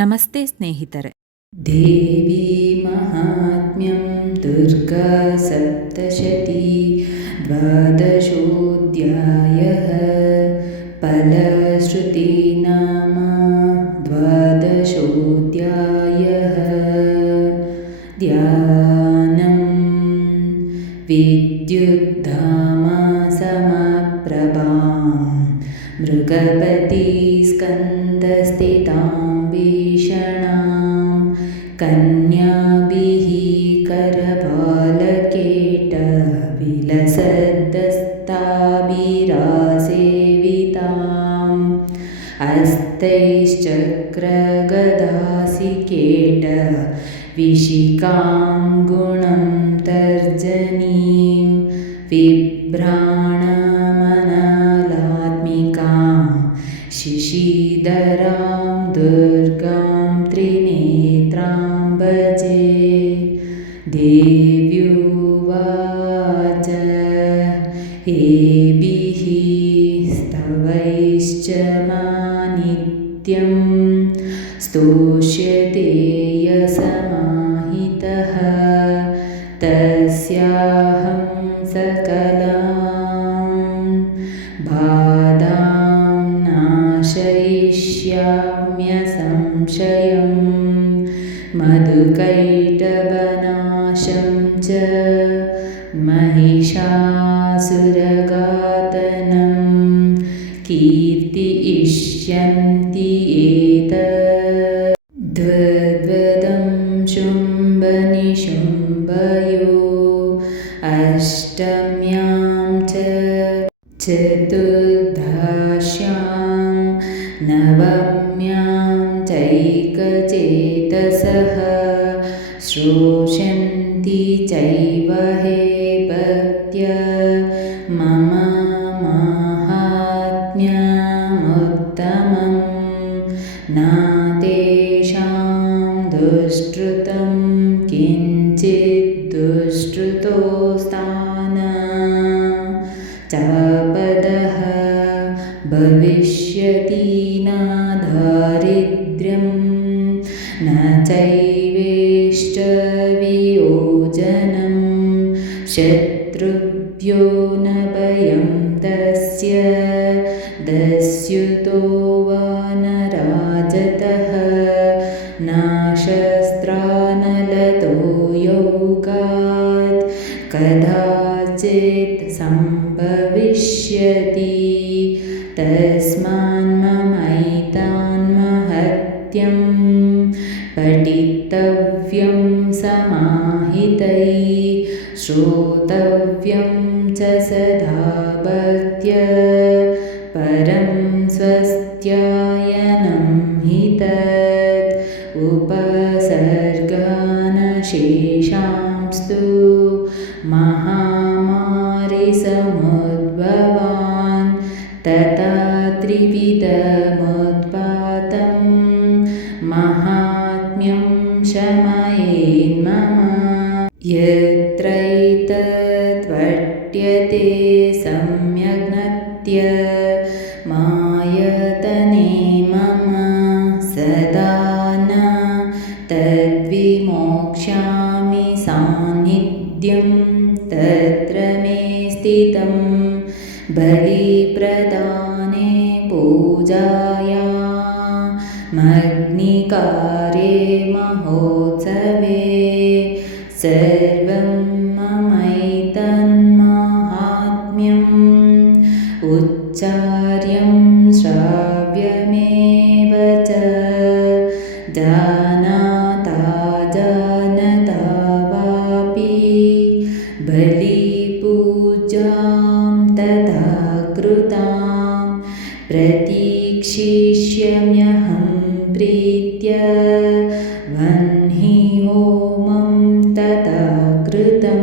ನಮಸ್ತೆ ಸ್ನೇಹಿತರೆ. ದೇವಿ ಮಹಾತ್ಮ್ಯಂ ದುರ್ಗಾ ಸಪ್ತಶತಿ ದ್ವಾದಶೋಧ್ಯಾಯಃ ಫಲಶ್ರುತಿನಾಮ ದ್ವಾದಶೋಧ್ಯಾಯಃ ಧ್ಯಾನಂ ವಿದ್ಯುದ್ಧಾಮಸಮಪ್ರಭಾಂ ಮೃಗಪತಿ ಸ್ಕಂದಸ್ಥಿತಾಂ ಭೀಷಣಾಂ ಕನ್ಯಾಭಿಃ ಕರಪಾಲಕೇಟ ವಿಲಸದ್ದಸ್ತಾಭಿರಾಸೇವಿತಾಂ ಹಸ್ತೈಶ್ಚಕ್ರಗದಾಸಿಕೇಟ ವಿಶಿಖಾಂ ಗುಣಂ ತರ್ಜನೀಂ ಬಿಭ್ರಾಣಮನಲಾತ್ಮಿಕಾಂ ಶಿಶಿಧರಾಂ ದುರ್ಗಾಂ ತ್ರಿನೇತ್ರಾಂ ಭಜೆ. ದೇವ್ಯುವಾಚ ಹೇಭಿಃ ಸ್ತವೈಶ್ಚ ಮಾನಿತ್ಯಂ ಸ್ತೋಷ್ಯತೆ ಯಸಮಾಹಿತಃ ತಸ್ಯಾಹಂ ಸಕಲಾಂ ಬಾಧಾಂ ನಾಶಯಿಷ್ಯಾಮ್ಯಸಂಶಯಂ ಮಧುಕೈಟಭನಾಶಂ ಚ ಮಹಿಷಾಸುರಘಾತನಂ ಕೀರ್ತಿಯಿಷ್ಯಂತಿ ಏತದ್ವದ್ವದಂ ಶುಂಭನಿಶುಂಭಯೋ ಅಷ್ಟಮ್ಯಾಂ ಚ ಚತುರ್ದಶ್ಯಾಂ ನವಮ್ಯಾಂ ಚೈಕಚೇತಸಃ ಶ್ರೋಷಂತಿ ಚೈವ ಹೇ ಭಕ್ತ್ಯಾ ಮಮ ಮಾಹಾತ್ಮ್ಯಮುತ್ತಮಂ ನ ತೇಷಾಂ ದುಷ್ಕೃತಂ ಕಿಂಚಿತ್ ದುಷ್ಕೃತೋಸ್ತಾನ ಚಾಪದಃ ಭವಿಷ್ಯತಿ ನ ದಾರಿದ್ರ್ಯಂ ನ ಚೈವೇಶ್ಚ ವಿಯೋಜನಂ ಶತ್ರುಭ್ಯೋ ನ ಭಯಂ ತಸ್ಯ ದಸ್ಯುತೋ ವಾ ನ ರಾಜತಃ ನ ಶಸ್ತ್ರಾನಲತೋ ಯೋಗಾತ್ ಕದಾಚಿತ್ ಸಂಭವಿಷ್ಯತಿ ತಸ್ಮಾನ್ಮಮೈತಾನ್ಮಹತ್ಯಂ ಪಠಿತವ್ಯಂ ಸಮಾಹಿತೈ ಶ್ರೋತವ್ಯಂ ಚ ಸದಾ ಭಕ್ತ್ಯಾ ಪರಂ ಸ್ವಸ್ತ್ಯಾಯನಂ ಹಿ ತತ್ ಉಪಸರ್ಗಾನಶೇಷಾಂಸ್ತು ಮಹಾಮಾರಿಸಮುದ್ಭವಾನ್ ತಥಾ ತ್ರಿವಿಧಮುತ್ಪಾತಂ ಮಹಾತ್ಮ್ಯಂ ಶಮಯೇನ್ಮಮ ಯತ್ರೈತತ್ಪಠ್ಯತೆ ಸಮ್ಯಗ್ನತ್ಯ ಮಾಯತನೆ ಮಮ ಸದಾ ನ ತದ್ವಿಮೋಕ್ಷ್ಯಾಮಿ ಸಾನ್ನಿಧ್ಯಂ ತತ್ರ ಮೇ ಸ್ಥಿತಂ ಬಲಿಪ್ರದಾನೆ ಪೂಜಾಯಾಮಗ್ನಿಕಾರ್ಯೆ ಮಹೋತ್ಸವೆ ಸರ್ವಂ ಮಮೈತನ್ಮಾಹಾತ್ಮ್ಯಂ ಉಚ್ಚಾರ್ಯಂ ಶ್ರಾವ್ಯಮೇವ ಚ ಜಾನಾತಾ ಜಾನತಾ ವಾಪಿ ಬಲಿಪೂಜಾಂ ತಥಾ ಕೃತಾಂ ಪ್ರತೀಕ್ಷಿಷ್ಯಾಮ್ಯಹಂ ಪ್ರೀತ್ಯಾ ವಹ್ನಿ ಹೋಮಂ ತಥಾ ಕೃತಂ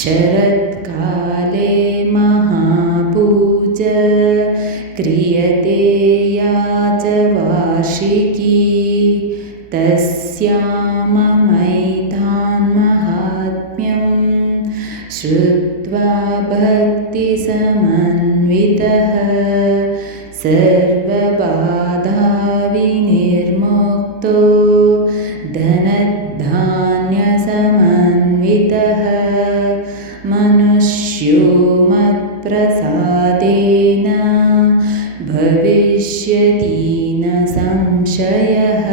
ಶರತ್ಕಾಲೆ ಮಹಾಪೂಜಾ ಕ್ರಿಯತೆ ಯಾ ಚ ವಾರ್ಷಿಕೀ ತಸ್ಯಾಂ ಮಮೈತಾನ್ಮಹಾತ್ಮ್ಯಂ ಶ್ರುತ್ವಾ ಭಕ್ತಿಸಮನ್ವಿತಃ ಸರ್ವಬಾಧಾ ವಿನಿರ್ಮುಕ್ತಃ प्रसादेन भविष्यति न संशयः।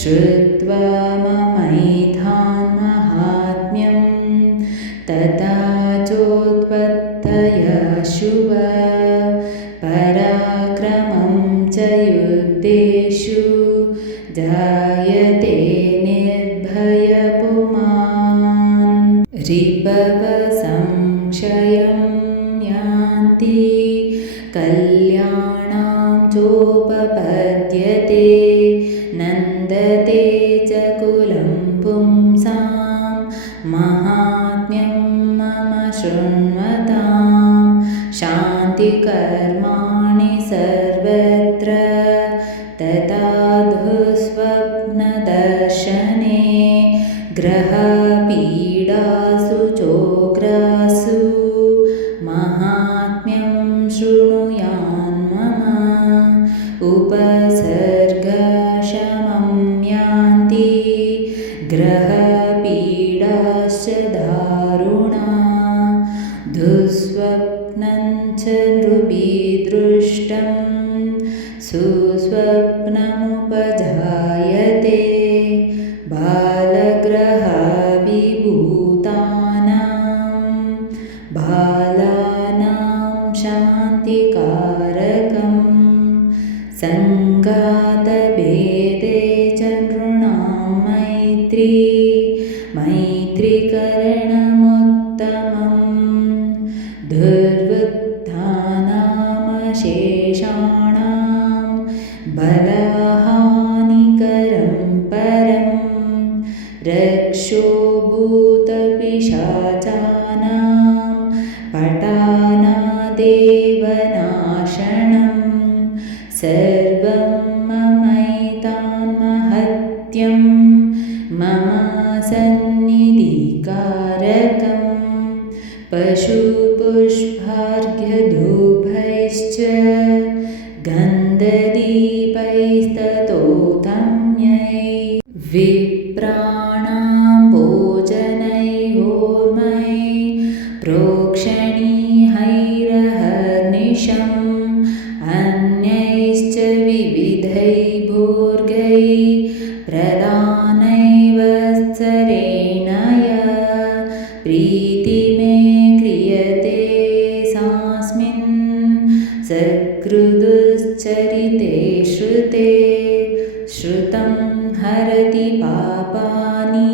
श्रुत्वा ममैथान्महात्म्यं तथा चोत्पत्तयः शुभ पराक्रमं च युद्धेषु जायते निर्भयपुमान्। रिपव संक्षयं यान्ति कल्याणां चोपपद्यते नन्दते च कुलं पुंसां महात्म्यं मम शृण्वतां। शान्तिकर्माणि सर्वत्र तथा दुःस्वप्नदर्शने ग्रहपीडासु चोग्रासु महात्म्यं शृणुयान्मम। उपसर्गशमं यान्ति ग्रहपीडाश्च दारुणा दुःस्वप्नं च नृभिदृष्टं सुस्वप्नमुपजायते। बालग्रहाभिभूतानां बालानां शान्तिकारकं सङ्गातभेदे च नृणां मैत्रीकरणमुत्तमम्। दुर्वृत्तानामशेषाणां बलहानिकरं परम् रक्षो भूतपिशाचानां पटानादेवनाशनं। सर्वं ममैतान्महत्यं मम सन्निधिकारकं पशुपुष्पार्घ्यधूपैश्च गन्धदीपैस्ततोऽतम्यै। विप्राणां भोजनैर्होमै प्रोक्षणीयैरहर्निशम् अन्यैश्च विविधैः भोर्गैः प्रदानैर्वत्सरेण यः प्रीतिमे क्रियते सास्मिन् सकृदुश्चरिते श्रुते। श्रुतं हरति पापानि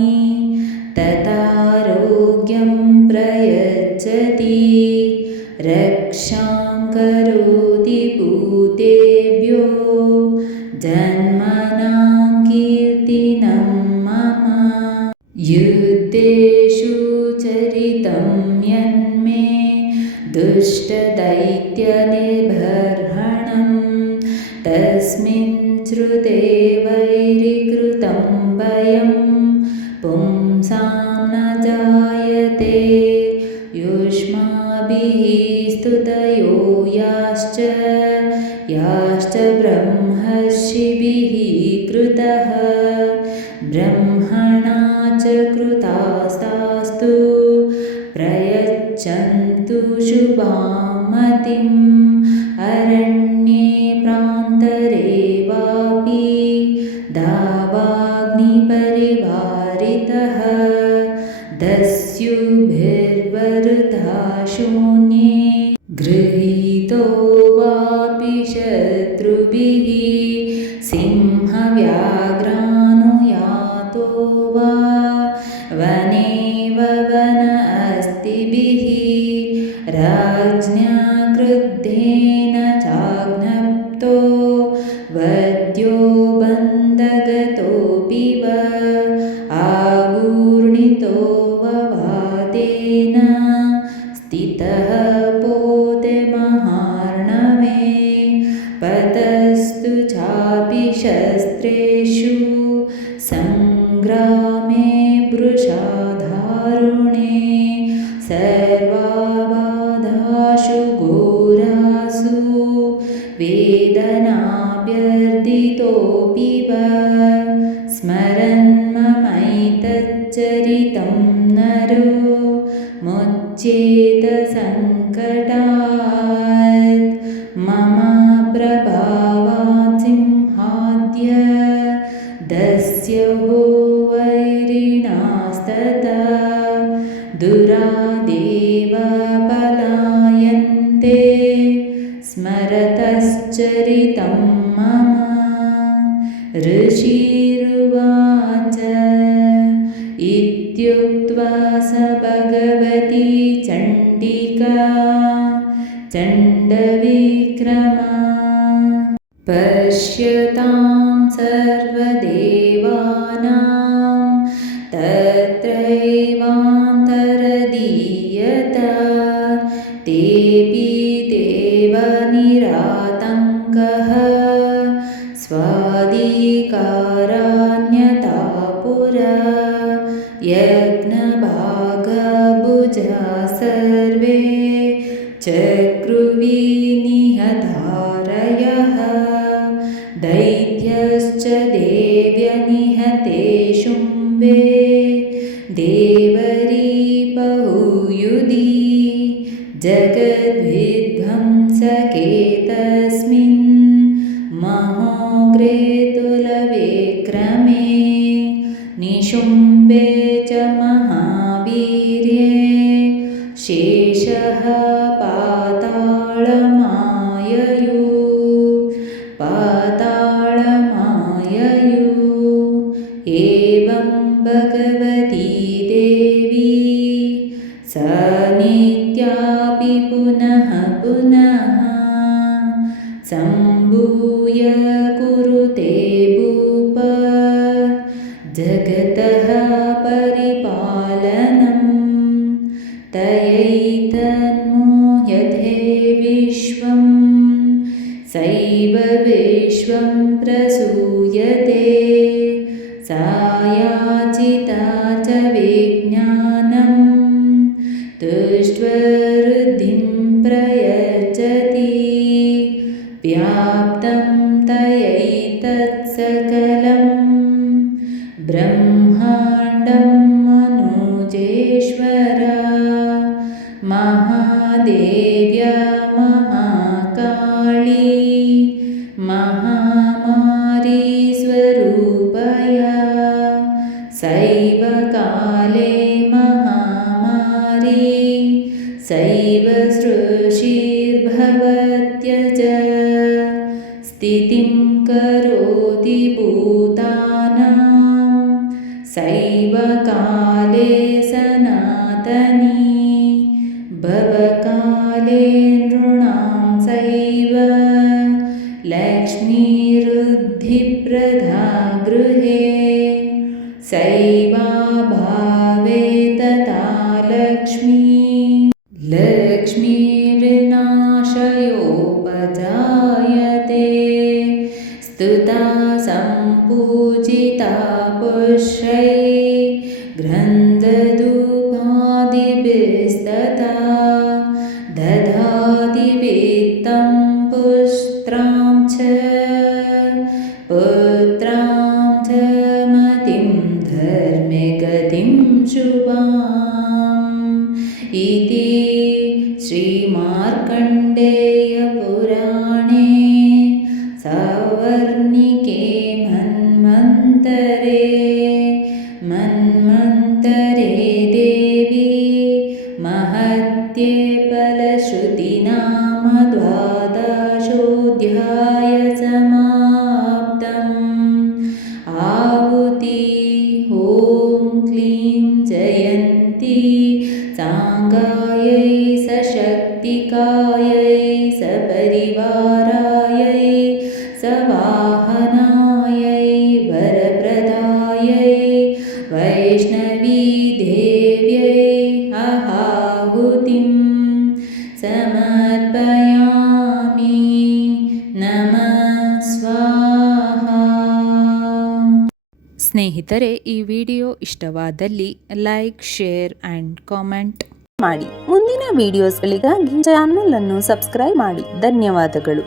तथारोग्यं प्रयच्छति रक्षां करोति भूतेभ्यो जन्मनां कीर्तिनं मम। युद्धेषु चरितं यन्मे दुष्टदैत्यनिबर्हणं तस्मिन् श्रुते वैरीकृतं भयं पुंसां न जायते। युष्माभिः स्तुतयो याश्च ब्रह्मर्षिभिः कृतः ब्रह्मणा च कृतास्तास्तु प्रयच्छन्तु शुभां मतिम्। अरण्ये प्रान्तरे वापि दावाग्निपरिवारितः दस्युभिर्वरुधा शून्ये गृहीतो वापि शत्रुभिः सिंहव्याघ्रानुयातो वा वने ववन अस्तिभिः राज्ञा क्रुद्धेन चाघ्नप्तो वद्यो बन्धगतोऽपि वा आगूर्णितो ववादेन स्थितः पोते महार्णवे। पतस्तु चापि शस्त्रेषु सङ्ग्रामे वृषाधारुणे सर्वाबाधासु घोरासु वेदनाभ्यर्थितोऽपि वा स्मरन् ममैतच्चरितं नरो मुच्येत मम प्रभावात् सिंहाद्य दस्युः वैरिणास्तथा दुरादेव पलायन्ते स्मरतश्चरितं मम। ऋषिरुवाच इत्युक्त्वा स भगवती चण्डिका चण्डविक्रमा पश्यतां सर्वदेवानां तत्रैवान्तरदीयता तेऽपि देवनिरातङ्कः स्वाधिकारान्यथा पुरा यज्ञभागभुजा सर्वे चक्रुविनिहतारयः दैत्यश्च देव्यनिहते शुम्भे देवरीपहुयुधि जगद्विध्वंसके तस्मिन् महोग्रे तुलविक्रमे निशुम्भे च महावीर्ये शेषः पातालमाययु एवं भगवती देवी सा नित्यापि पुनः पुनः सम्भूय कुरुते भूप जगतः परिपालनं तयैतन्मोह्यते विश्वं सैव विश्वं प्रसूयते सा याचिता च विज्ञानं तुष्ट्वरुद्धिं प्रयच्छति व्याप्तं तयैतत्सकलं ब्रह्माण्डं मनुजेश्वरा महादेव्या महाकाली महामारी स्वरूपया सैव काले महामारी सैव सृष्टिर्भवत्यज स्थितिं करोति भूतानां सैव काले सनातनी भवकाले नृणां सैव लक्ष्मीरुद्धिप्रदा गृहे सैवाभावे तथा लक्ष्मीर्विनाशयोपजायते स्तुता सम्पूजिता पुष्यै गन्धधूपादिभिस्तथा दधाति वित्तं पुत्रां च मतिं धर्मे गतिं शुभाम् इति श्रीमार्कण्डेयपुराणे सवर्णिके मन्वन्तरे देवी महत्ये फलश्रुतिनाम 12ोऽध्याय समाप्तम्। आहुति ॐ क्लीं जयन्ती साङ्गायै सशक्तिकायै सपरिवारायै सवाहनायै वरप्रदायै वैष्णवी देव्यै आहुतिं समर्पयामि। नमः स्वाहा। ಸ್ನೇಹಿತರೆ, ಈ ವಿಡಿಯೋ ಇಷ್ಟವಾದಲ್ಲಿ ಲೈಕ್, ಶೇರ್ ಆ್ಯಂಡ್ ಕಾಮೆಂಟ್ ಮಾಡಿ. ಮುಂದಿನ ವಿಡಿಯೋಸ್ಗಳಿಗಾಗಿ ಚಾನಲ್ ಅನ್ನು ಸಬ್ಸ್ಕ್ರೈಬ್ ಮಾಡಿ. ಧನ್ಯವಾದಗಳು.